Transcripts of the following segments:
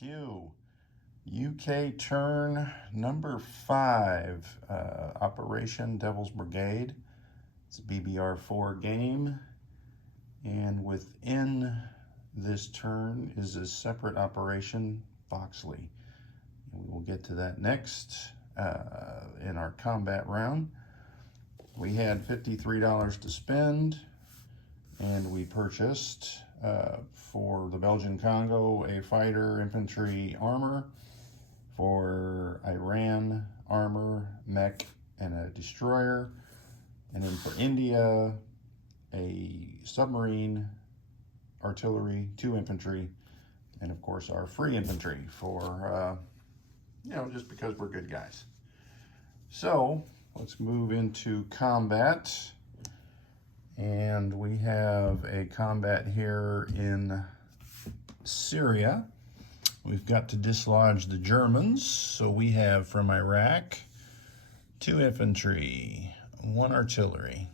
Q. UK turn number 5, Operation Devils Brigade. It's a BBR 4 game, and within this turn is a separate operation, Foxley. And we will get to that next in our combat round. We had $53 to spend, and we purchased for the Belgian Congo a fighter, infantry, armor. For Iran, armor, mech, and a destroyer. And then for India, a submarine, artillery, 2 infantry, and of course our free infantry for, just because we're good guys. So let's move into combat. And we have a combat here in Syria. We've got to dislodge the Germans. So we have from Iraq 2 infantry, 1 artillery.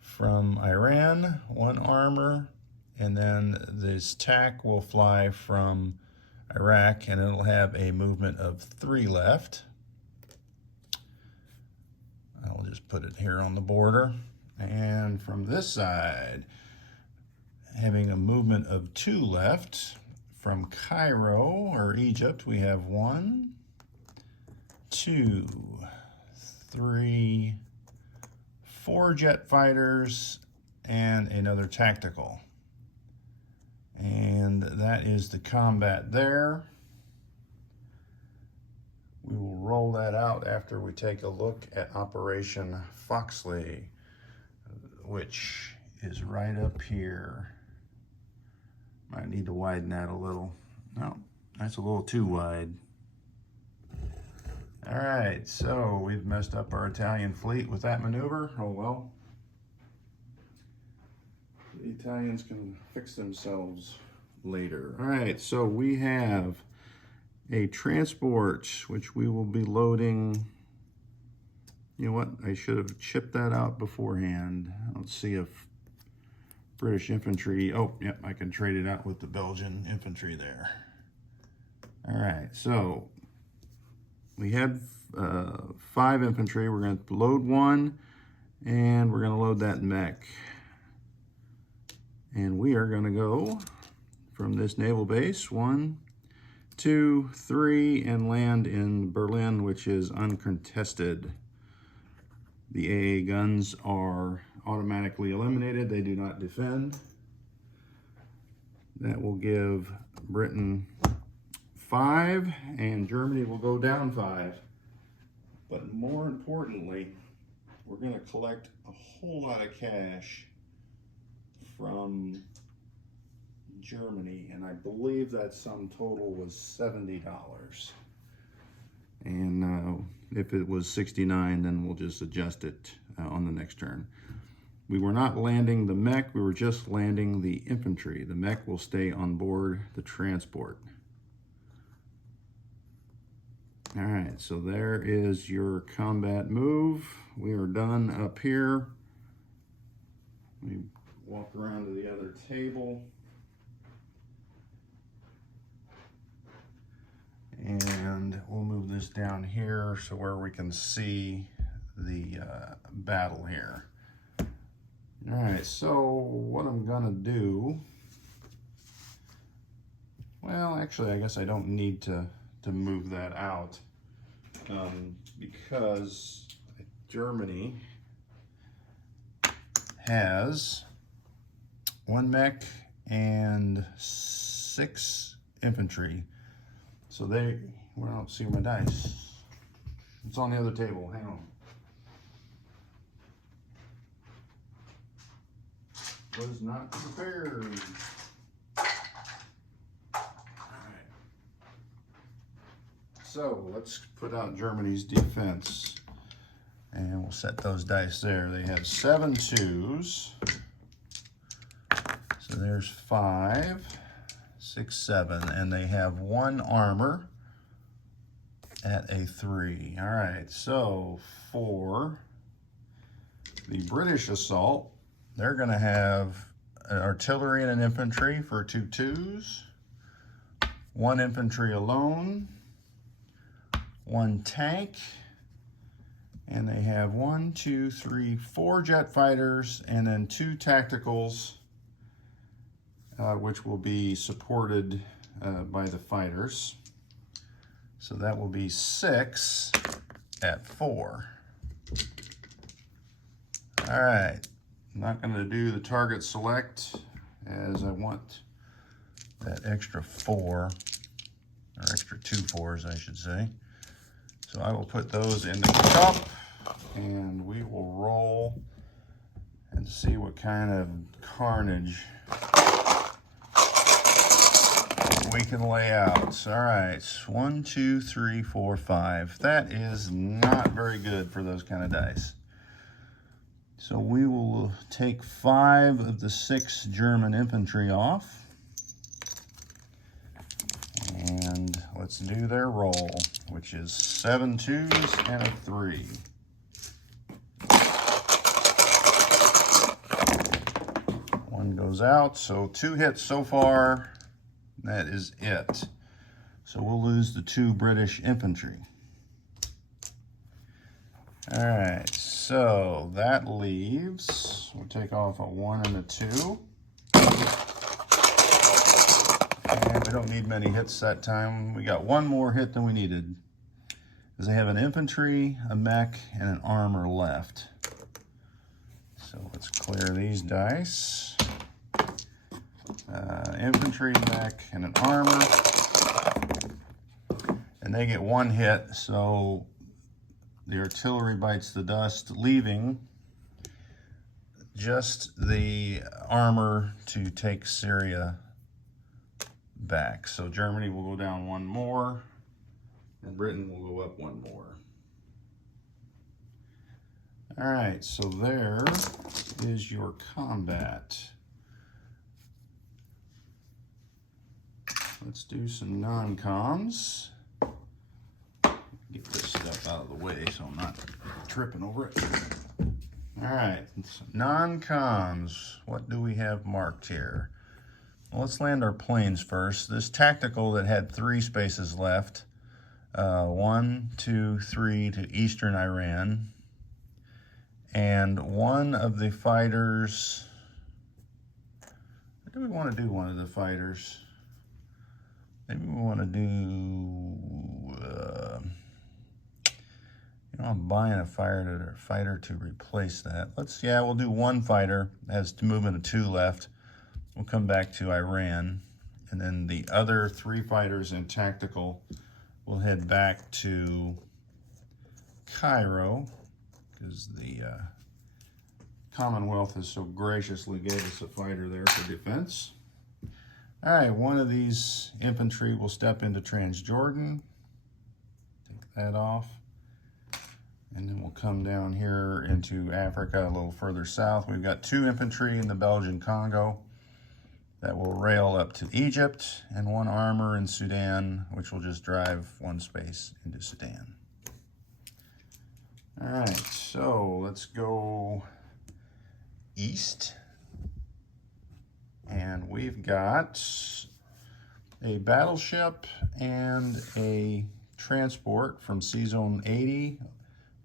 From Iran, 1 armor, and then this TAC will fly from Iraq, and it'll have a movement of 3 left. I'll just put it here on the border. And from this side, having a movement of 2 left. From Cairo, or Egypt, we have 1, 2, 3, 4 jet fighters, and another tactical. And that is the combat there. We will roll that out after we take a look at Operation Foxley, which is right up here. Might need to widen that a little. No, that's a little too wide. All right, so we've messed up our Italian fleet with that maneuver. Oh well. The Italians can fix themselves later. All right, so we have a transport, which we will be loading. You know what? I should have chipped that out beforehand. Let's see if British infantry, oh, yep, I can trade it out with the Belgian infantry there. All right, so we had 5 infantry. We're going to load 1, and we're going to load that mech. And we are going to go from this naval base, 1, 2, 3, and land in Berlin, which is uncontested. The AA guns are automatically eliminated. They do not defend. That will give Britain 5, and Germany will go down 5. But more importantly, we're going to collect a whole lot of cash from Germany, and I believe that sum total was $70. And if it was 69, then we'll just adjust it on the next turn. We were not landing the mech, we were just landing the infantry. The mech will stay on board the transport. All right, so there is your combat move. We are done up here. Let me walk around to the other table. And we'll move this down here so where we can see the battle here. All right, so what I'm gonna do, well, actually, I guess I don't need to move that out because Germany has 1 mech and 6 infantry. So well, I don't see my dice. It's on the other table, hang on. Was not prepared. All right. So let's put out Germany's defense, and we'll set those dice there. They have 7 2s. So there's 5, 6, 7, and they have 1 armor at a 3. All right, so for the British assault, they're going to have an artillery and an infantry for 2 2s. 1 infantry alone, 1 tank, and they have 1, 2, 3, 4 jet fighters, and then 2 tacticals, which will be supported by the fighters. So that will be 6 at 4. All right, I'm not going to do the target select as I want that extra 4, or extra 2 4s, I should say. So I will put those in the cup, and we will roll and see what kind of carnage we can lay out. All right, 1, 2, 3, 4, 5. That is not very good for those kind of dice. So we will take 5 of the 6 German infantry off. And let's do their roll, which is 7 2s and a 3. One goes out, so 2 hits so far. That is it. So we'll lose the 2 British infantry. All right, so that leaves, we'll take off a 1 and a 2. And we don't need many hits that time. We got 1 more hit than we needed, because they have an infantry, a mech, and an armor left. So let's clear these dice. Infantry, mech, and an armor. And they get 1 hit, so the artillery bites the dust, leaving just the armor to take Syria back. So Germany will go down 1 more, and Britain will go up 1 more. All right, so there is your combat. Let's do some non-coms. Get this stuff out of the way so I'm not tripping over it. All right, non-coms. What do we have marked here? Well, let's land our planes first. This tactical that had 3 spaces left, 1, 2, 3 to eastern Iran, and 1 of the fighters. Do we want to do 1 of the fighters? Maybe we want to do, I'm buying a fighter to replace that. We'll do 1 fighter. It has movement of 2 left. We'll come back to Iran. And then the other 3 fighters in tactical will head back to Cairo, because the Commonwealth has so graciously gave us a fighter there for defense. All right, 1 of these infantry will step into Transjordan. Take that off. And then we'll come down here into Africa a little further south. We've got 2 infantry in the Belgian Congo that will rail up to Egypt, and 1 armor in Sudan, which will just drive 1 space into Sudan. All right, so let's go east. And we've got a battleship and a transport from Sea Zone 80.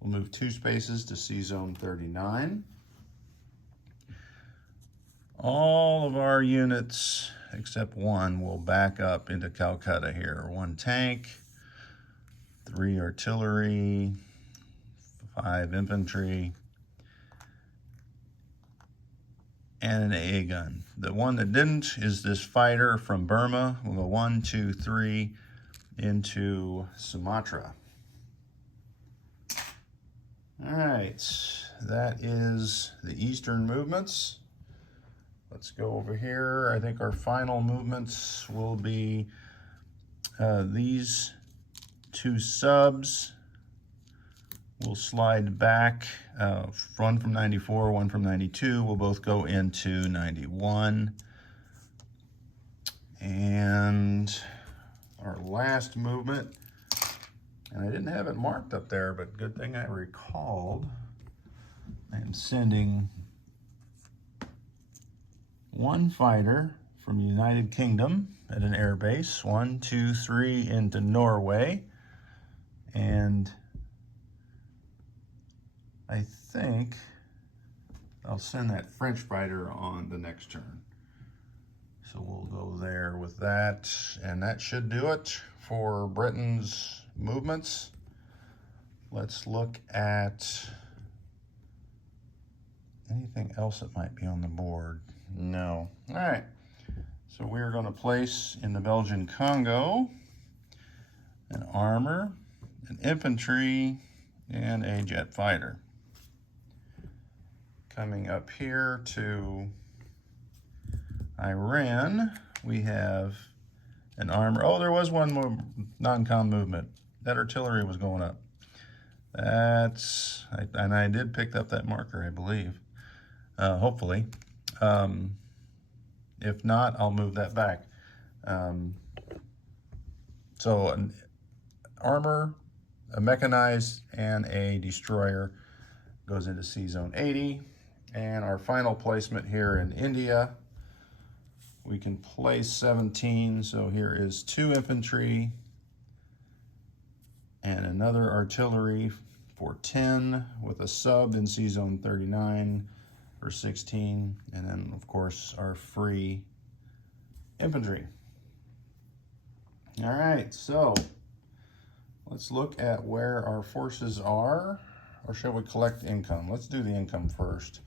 We'll move 2 spaces to Sea Zone 39. All of our units, except 1, will back up into Calcutta here. 1 tank, 3 artillery, 5 infantry, and an AA gun. The one that didn't is this fighter from Burma. We'll go 1, 2, 3 into Sumatra. All right, that is the eastern movements. Let's go over here. I think our final movements will be these 2 subs will slide back, 1 from 94, 1 from 92. We'll both go into 91. And our last movement, and I didn't have it marked up there, but good thing I recalled. I am sending 1 fighter from United Kingdom at an air base. 1, 2, 3 into Norway. And I think I'll send that French fighter on the next turn. So we'll go there with that. And that should do it for Britain's movements. Let's look at anything else that might be on the board. No. All right. So we're going to place in the Belgian Congo an armor, an infantry, and a jet fighter. Coming up here to Iran, we have an armor. Oh, there was one more non-com movement. That artillery was going up. And I did pick up that marker, I believe. Hopefully. If not, I'll move that back. So an armor, a mechanized, and a destroyer goes into C Zone 80. And our final placement here in India, we can place 17. So here is 2 infantry and another artillery for 10 with a sub in C Zone 39 for 16. And then, of course, our free infantry. All right, so let's look at where our forces are, or shall we collect income? Let's do the income first.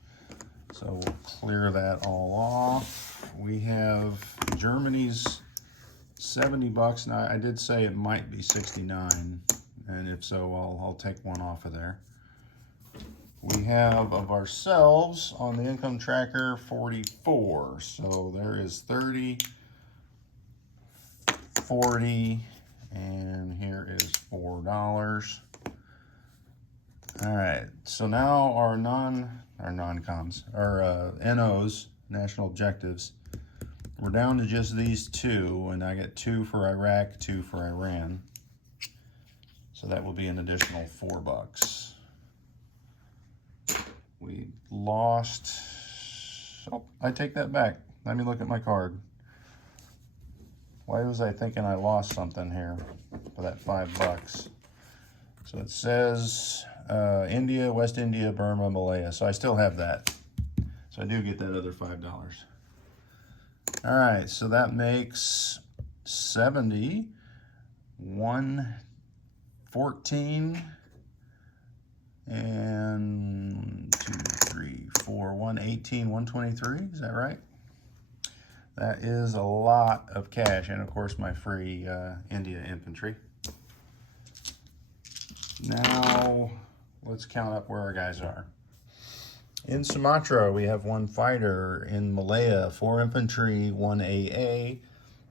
So we'll clear that all off. We have Germany's 70 bucks. Now I did say it might be 69, and if so, I'll take one off of there. We have of ourselves on the income tracker 44. So there is 30, 40, and here is $4. All right, so now our non-coms, our NOs, national objectives, we're down to just these 2, and I get 2 for Iraq, 2 for Iran. So that will be an additional $4. We lost, oh, I take that back. Let me look at my card. Why was I thinking I lost something here for that $5? So it says India, West India, Burma, Malaya. So I still have that. So I do get that other $5. All right, so that makes 70, 114, and 2, 3, 4, 118, 123. Is that right? That is a lot of cash, and of course my free India infantry. Now let's count up where our guys are. In Sumatra, we have 1 fighter. In Malaya, 4 infantry, 1 AA.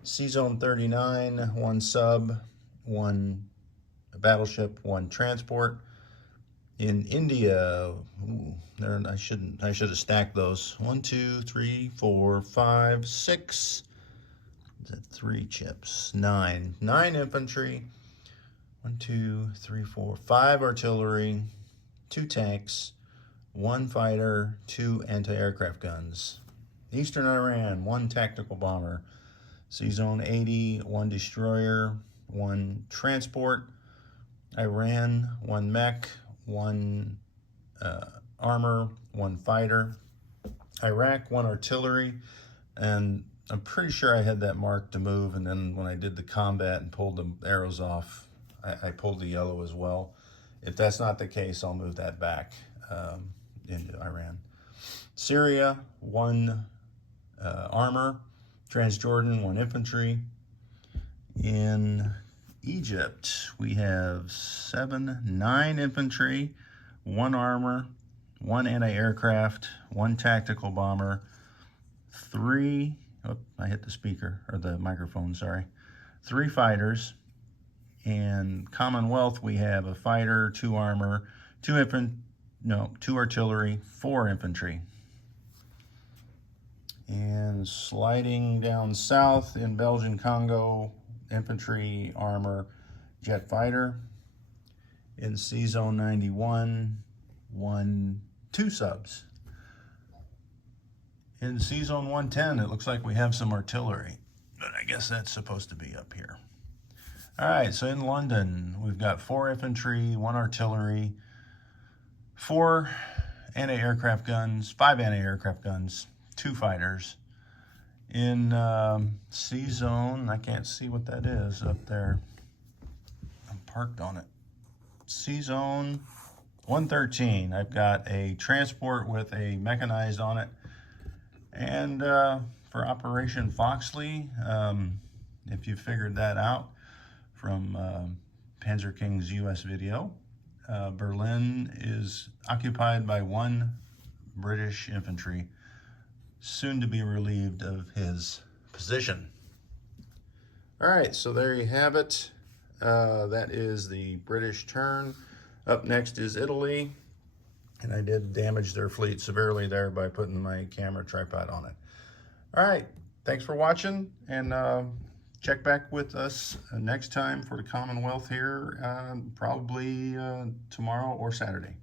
C Zone 39, 1 sub, 1 battleship, 1 transport. In India, I should have stacked those. 1, 2, 3, 4, 5, 6. Is that 3 chips? 9. 9 infantry. 1, 2, 3, 4, 5 artillery, 2 tanks, 1 fighter, 2 anti-aircraft guns. Eastern Iran, 1 tactical bomber. C Zone 80, 1 destroyer, 1 transport. Iran, 1 mech, 1 armor, 1 fighter. Iraq, 1 artillery, and I'm pretty sure I had that marked to move, and then when I did the combat and pulled the arrows off, I pulled the yellow as well. If that's not the case, I'll move that back into Iran. Syria, 1 armor. Transjordan, 1 infantry. In Egypt, we have 9 infantry, 1 armor, 1 anti-aircraft, 1 tactical bomber, 3, oh, I hit the speaker, or the microphone, sorry. 3 fighters. And Commonwealth, we have a fighter, 2 armor, 2 artillery, 4 infantry. And sliding down south in Belgian Congo, infantry, armor, jet fighter. In C Zone 91, 2 subs. In C-Zone 110, it looks like we have some artillery, but I guess that's supposed to be up here. All right, so in London, we've got 4 infantry, 1 artillery, 4 anti-aircraft guns, 5 anti-aircraft guns, 2 fighters. In C-Zone, I can't see what that is up there. I'm parked on it. C-Zone 113, I've got a transport with a mechanized on it. And for Operation Foxley, if you figured that out from Panzer King's US video, Berlin is occupied by 1 British infantry, soon to be relieved of his position. All right, so there you have it. That is the British turn. Up next is Italy, and I did damage their fleet severely there by putting my camera tripod on it. All right, thanks for watching, and check back with us next time for the Commonwealth here, probably tomorrow or Saturday.